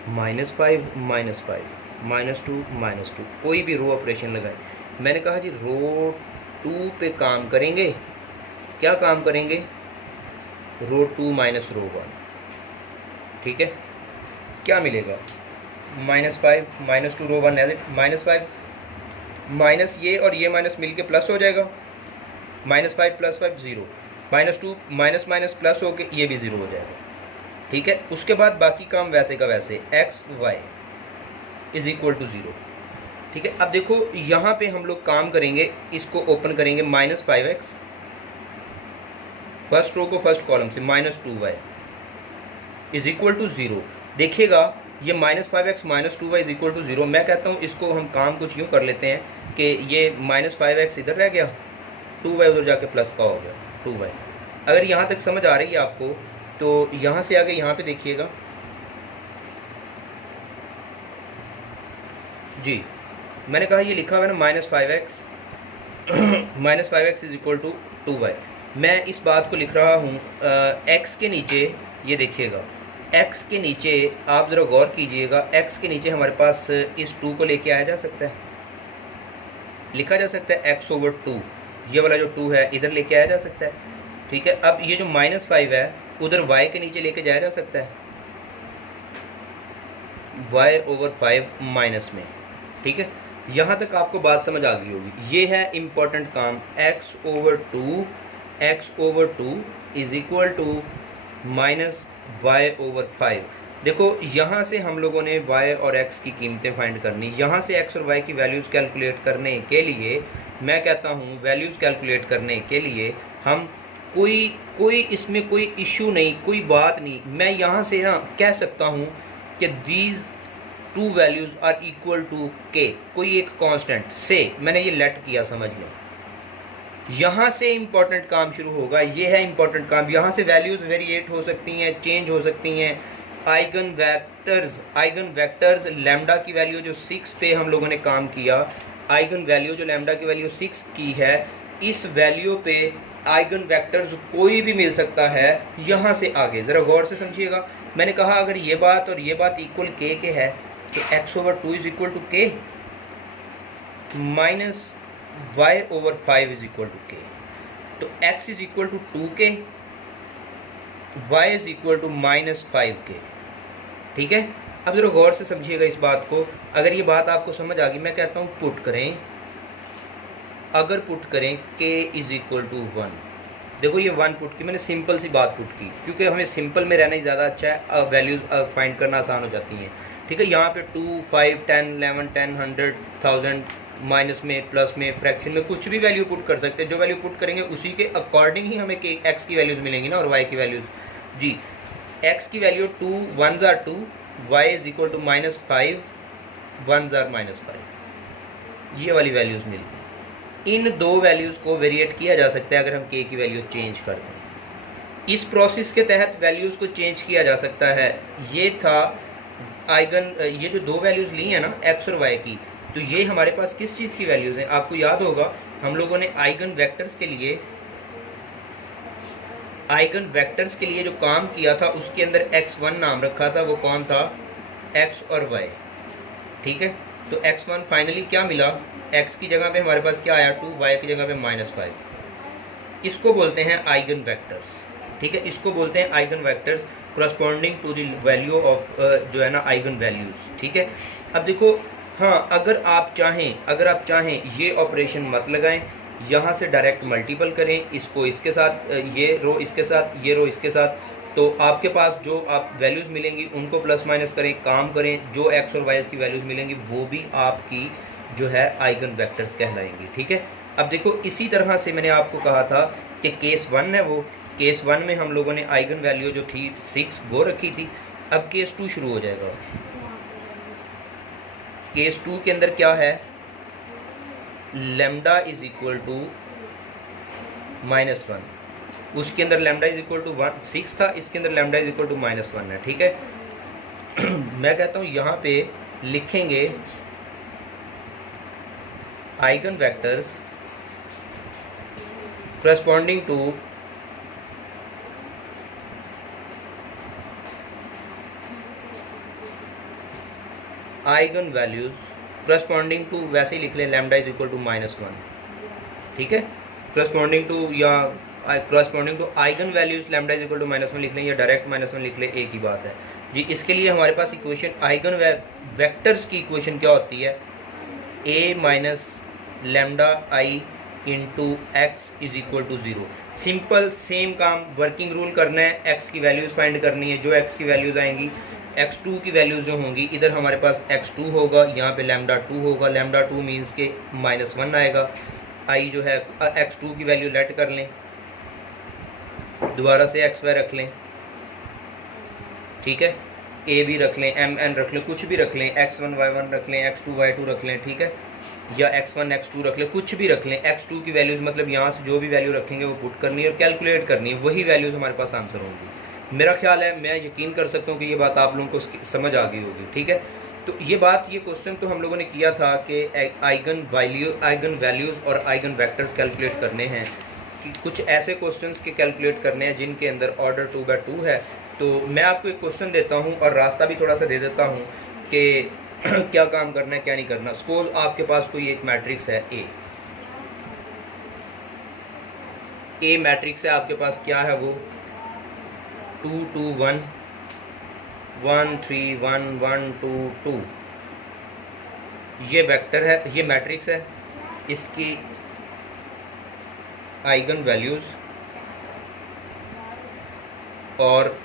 -5 -2 -2 कोई भी रो ऑपरेशन लगाए। मैंने कहा जी रो 2 पे काम करेंगे, क्या काम करेंगे, रो 2 माइनस रो 1। ठीक है, क्या मिलेगा, -5 -2 रो 1 एज इट, -5 माइनस ये और ये माइनस मिल के प्लस हो जाएगा, -5 + 5 0, -2 माइनस माइनस प्लस होके ये भी 0 हो जाएगा। ठीक है, उसके बाद बाकी काम वैसे का वैसे, x y is equal to 0। ठीक है, अब देखो यहाँ पे हम लोग काम करेंगे, इसको ओपन करेंगे, -5x, फर्स्ट रो को फर्स्ट कॉलम से, -2y इज इक्वल टू 0। देखिएगा ये -5x -2y is equal to 0। मैं कहता हूँ इसको हम काम कुछ यूँ कर लेते हैं कि ये -5x इधर रह गया, 2y उधर जाके प्लस का हो गया 2y। अगर यहाँ तक समझ आ रही है आपको तो यहाँ से आगे यहाँ पे देखिएगा जी, मैंने कहा ये लिखा हुआ है ना -5x is equal to 2y। मैं इस बात को लिख रहा हूँ x के नीचे, ये देखिएगा x के नीचे आप ज़रा गौर कीजिएगा, x के नीचे हमारे पास इस 2 को लेके आया जा सकता है, लिखा जा सकता है x/2, ये वाला जो 2 है इधर लेके आया जा सकता है। ठीक है, अब ये जो -5 है उधर y के नीचे लेके जाया जा सकता है, y/5 माइनस में। ठीक है, यहाँ तक आपको बात समझ आ गई होगी। ये है इम्पोर्टेंट काम, x/2 is equal to -y/5। देखो यहाँ से हम लोगों ने y और x की कीमतें फाइंड करनी। यहाँ से x और y की वैल्यूज़ कैलकुलेट करने के लिए मैं कहता हूँ, वैल्यूज़ कैलकुलेट करने के लिए हम कोई इसमें कोई इशू नहीं, कोई बात नहीं। मैं यहाँ से ना कह सकता हूँ कि these 2 values are equal to k, कोई एक कांस्टेंट से मैंने ये लेट किया, समझ लें। यहाँ से इम्पोर्टेंट काम शुरू होगा, ये है इम्पोर्टेंट काम। यहाँ से वैल्यूज़ वेरिएट हो सकती हैं, चेंज हो सकती हैं। आइगन वेक्टर्स लैम्डा की वैल्यू जो 6 पे हम लोगों ने काम किया, आइगन वैल्यू जो लैम्डा की वैल्यू 6 की है, इस वैल्यू पे आइगन वेक्टर्स कोई भी मिल सकता है यहाँ से आगे। ज़रा गौर से समझिएगा, मैंने कहा अगर ये बात और ये बात इक्वल k के है तो x/2 is equal to k minus y/5 is equal to k। तो x is equal to 2k, y is equal to -5k। ठीक है, अब जरा गौर से समझिएगा इस बात को। अगर ये बात आपको समझ आ गई, मैं कहता हूँ पुट करें, अगर पुट करें k इज इक्वल टू 1। देखो ये 1 पुट की, मैंने सिंपल सी बात पुट की, क्योंकि हमें सिंपल में रहना ही ज़्यादा अच्छा है, वैल्यूज़ फाइंड करना आसान हो जाती हैं। ठीक है, यहाँ पे 2 5 10 11 10 100 1000 माइनस में, प्लस में, फ्रैक्शन में कुछ भी वैल्यू पुट कर सकते हैं। जो वैल्यू पुट करेंगे उसी के अकॉर्डिंग ही हमें x की वैल्यूज़ मिलेंगी ना, और y की वैल्यूज़। जी, x की value 2 1s are 2, y is equal to -5 1s are -5, ये वाली वैल्यूज़ मिल गई। इन 2 वैल्यूज़ को वेरिएट किया जा सकता है अगर हम k की वैल्यू चेंज कर दें। इस प्रोसेस के तहत वैल्यूज़ को चेंज किया जा सकता है। ये था आइगन, ये जो 2 वैल्यूज़ ली हैं ना x और y की, तो ये हमारे पास किस चीज़ की वैल्यूज़ हैं? आपको याद होगा हम लोगों ने आइगन वेक्टर्स के लिए जो काम किया था उसके अंदर x1 नाम रखा था, वो कौन था? x और y, ठीक है। तो x1 फाइनली क्या मिला? x की जगह पे हमारे पास क्या आया? 2, y की जगह पे -5। इसको बोलते हैं आइगन वेक्टर्स, ठीक है। इसको बोलते हैं eigenvectors corresponding to the value of जो है ना आइगन वैल्यूज़, ठीक है। अब देखो, हाँ, अगर आप चाहें ये ऑपरेशन मत लगाएं, यहाँ से डायरेक्ट मल्टीपल करें, इसको इसके साथ, ये रो इसके साथ, ये रो इसके साथ, तो आपके पास जो आप वैल्यूज़ मिलेंगी उनको प्लस माइनस करें, काम करें, जो एक्स और वाई की वैल्यूज़ मिलेंगी वो भी आपकी जो है आइगन वेक्टर्स कहलाएंगी, ठीक है। अब देखो, इसी तरह से मैंने आपको कहा था कि केस 1 है, वो केस 1 में हम लोगों ने आइगन वैल्यू जो थी 6 वो रखी थी। अब केस 2 शुरू हो जाएगा। केस 2 के अंदर क्या है? लैम्डा इज इक्वल टू -1, उसके अंदर लैम्डा इज इक्वल टू 6 था, इसके अंदर लैम्डा इज इक्वल टू -1 है, ठीक है। मैं कहता हूँ यहाँ पे लिखेंगे eigenvectors corresponding to eigenvalues corresponding to, वैसे ही लिख लें लैम्डा इज इक्वल टू -1, ठीक है। करस्पॉन्डिंग टू या corresponding to eigenvalues lambda is equal to -1 लिख लें या डायरेक्ट -1 लिख लें, एक ही बात है जी। इसके लिए हमारे पास इक्वेशन आइगन वेक्टर्स की इक्वेशन क्या होती है? a minus lambda I into x is equal to 0। Simple same काम, वर्किंग रूल करना है, x की वैल्यूज़ फाइंड करनी है। जो x की वैल्यूज़ आएंगी, x2 की वैल्यूज़ जो होंगी, इधर हमारे पास x2 होगा, यहाँ पे लैम्डा 2 होगा। लैम्डा 2 मीन्स के -1 आएगा। i जो है x2 की वैल्यू लेट कर लें, दोबारा से xy रख लें, ठीक है। a भी रख लें, mn रख लें, कुछ भी रख लें, x1 y1 रख लें, x2 y2 रख लें, ठीक है, या x1 x2 रख लें, कुछ भी रख लें। x2 की वैल्यूज़ मतलब यहाँ से जो भी वैल्यू रखेंगे वो पुट करनी है और कैलकुलेट करनी है, वही वैल्यूज़ हमारे पास आंसर होंगी। मेरा ख्याल है, मैं यकीन कर सकता हूँ कि ये बात आप लोगों को समझ आ गई होगी, ठीक है। तो ये क्वेश्चन तो हम लोगों ने किया था कि आइगन वैल्यूज़ और आइगन वेक्टर्स कैलकुलेट करने हैं, कि कुछ ऐसे क्वेश्चंस के कैलकुलेट करने हैं जिनके अंदर ऑर्डर 2/2 है। तो मैं आपको एक क्वेश्चन देता हूँ और रास्ता भी थोड़ा सा दे देता हूँ कि क्या काम करना है क्या नहीं करना। सपोज आपके पास कोई एक मैट्रिक्स है ए मैट्रिक्स है आपके पास, क्या है वो? 2 2 1 1 3 1 1 2 2। ये वेक्टर है, ये मैट्रिक्स है, इसकी आइगन वैल्यूज़ और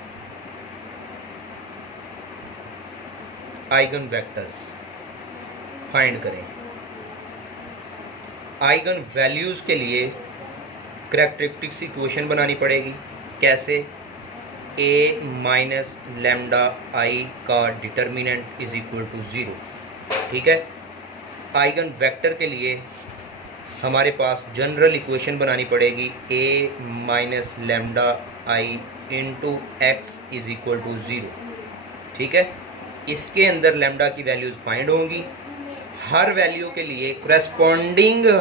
आइगन वेक्टर्स फाइंड करें। आइगन वैल्यूज़ के लिए करैक्टरिस्टिक्स इक्वेशन बनानी पड़ेगी। कैसे? a माइनस लैम्डा आई का डिटर्मिनेंट इज इक्वल टू 0, ठीक है। आइगन वेक्टर के लिए हमारे पास जनरल इक्वेशन बनानी पड़ेगी, a minus lambda I into x is equal to 0, ठीक है। इसके अंदर लैम्डा की वैल्यूज़ फाइंड होंगी। हर वैल्यू के लिए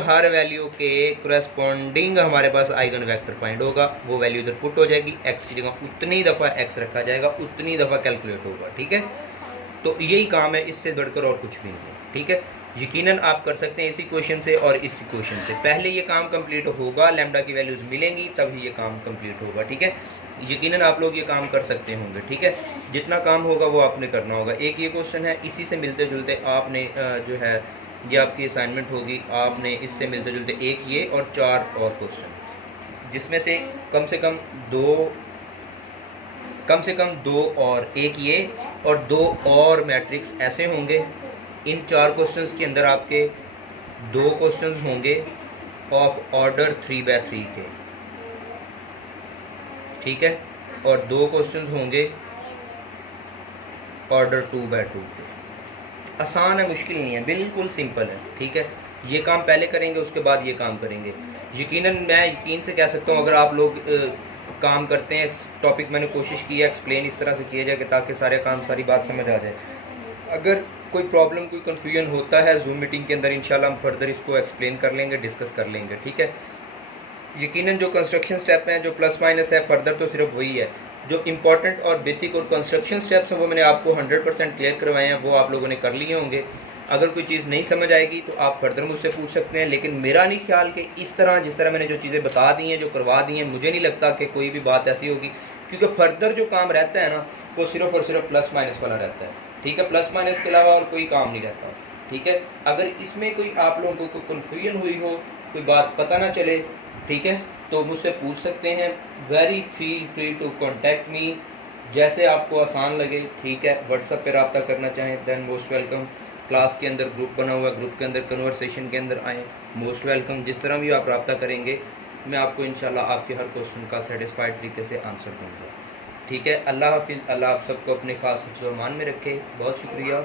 हर वैल्यू के करस्पॉन्डिंग हमारे पास आइगन वेक्टर फाइंड होगा। वो वैल्यू इधर पुट हो जाएगी, x की जगह उतनी दफ़ा x रखा जाएगा, उतनी दफ़ा कैलकुलेट होगा, ठीक है। तो यही काम है, इससे बढ़कर और कुछ भी नहीं, ठीक है। यकीनन आप कर सकते हैं इसी क्वेश्चन से और इस क्वेश्चन से। पहले ये काम कंप्लीट होगा, लैम्डा की वैल्यूज़ मिलेंगी, तभी ये काम कंप्लीट होगा, ठीक है। यकीनन आप लोग ये काम कर सकते होंगे, ठीक है। जितना काम होगा वो आपने करना होगा। एक ये क्वेश्चन है, इसी से मिलते जुलते आपने जो है ये आपकी असाइनमेंट होगी, आपने इससे मिलते जुलते एक ये और 4 और क्वेश्चन, जिसमें से कम से कम दो और एक ये और 2 और मैट्रिक्स ऐसे होंगे। इन 4 क्वेश्चंस के अंदर आपके 2 क्वेश्चंस होंगे ऑफ ऑर्डर 3/3 के, ठीक है, और 2 क्वेश्चंस होंगे ऑर्डर 2/2 के। आसान है, मुश्किल नहीं है, बिल्कुल सिंपल है, ठीक है। ये काम पहले करेंगे, उसके बाद ये काम करेंगे। यकीनन मैं यकीन से कह सकता हूँ, अगर आप लोग काम करते हैं, टॉपिक मैंने कोशिश की है एक्सप्लेन इस तरह से किया जाए कि ताकि सारे काम सारी बात समझ आ जाए। अगर कोई प्रॉब्लम कोई कन्फ्यूजन होता है जूम मीटिंग के अंदर इंशाल्लाह हम फर्दर इसको एक्सप्लेन कर लेंगे, डिस्कस कर लेंगे, ठीक है। यकीनन जो कंस्ट्रक्शन स्टेप हैं, जो प्लस माइनस है, फर्दर तो सिर्फ वही है। जो इंपॉर्टेंट और बेसिक और कंस्ट्रक्शन स्टेप्स हैं वो मैंने आपको 100% क्लियर करवाए हैं, वो आप लोगों ने कर लिए होंगे। अगर कोई चीज़ नहीं समझ आएगी तो आप फर्दर मुझसे पूछ सकते हैं, लेकिन मेरा नहीं ख्याल कि इस तरह जिस तरह मैंने जो चीज़ें बता दी हैं, जो करवा दी हैं, मुझे नहीं लगता कि कोई भी बात ऐसी होगी, क्योंकि फर्दर जो काम रहता है ना वो सिर्फ और सिर्फ प्लस माइनस वाला रहता है, ठीक है। प्लस माइनस के अलावा और कोई काम नहीं रहता, ठीक है। अगर इसमें कोई आप लोगों को कन्फ्यूजन हुई हो, कोई बात पता ना चले, ठीक है, तो मुझसे पूछ सकते हैं। Very feel free to contact me, जैसे आपको आसान लगे, ठीक है। व्हाट्सएप पे रब्ता करना चाहें देन मोस्ट वेलकम। क्लास के अंदर ग्रुप बना हुआ है, ग्रुप के अंदर कन्वर्सेशन के अंदर आएँ, मोस्ट वेलकम। जिस तरह भी आप रब्ता करेंगे मैं आपको इंशाल्लाह आपके हर क्वेश्चन का सेटिस्फाइड तरीके से आंसर दूँगा, ठीक है। अल्लाह हाफिज़। अल्लाह आप सबको अपने ख़ास हिफ्ज़ व अमान में रखे। बहुत शुक्रिया।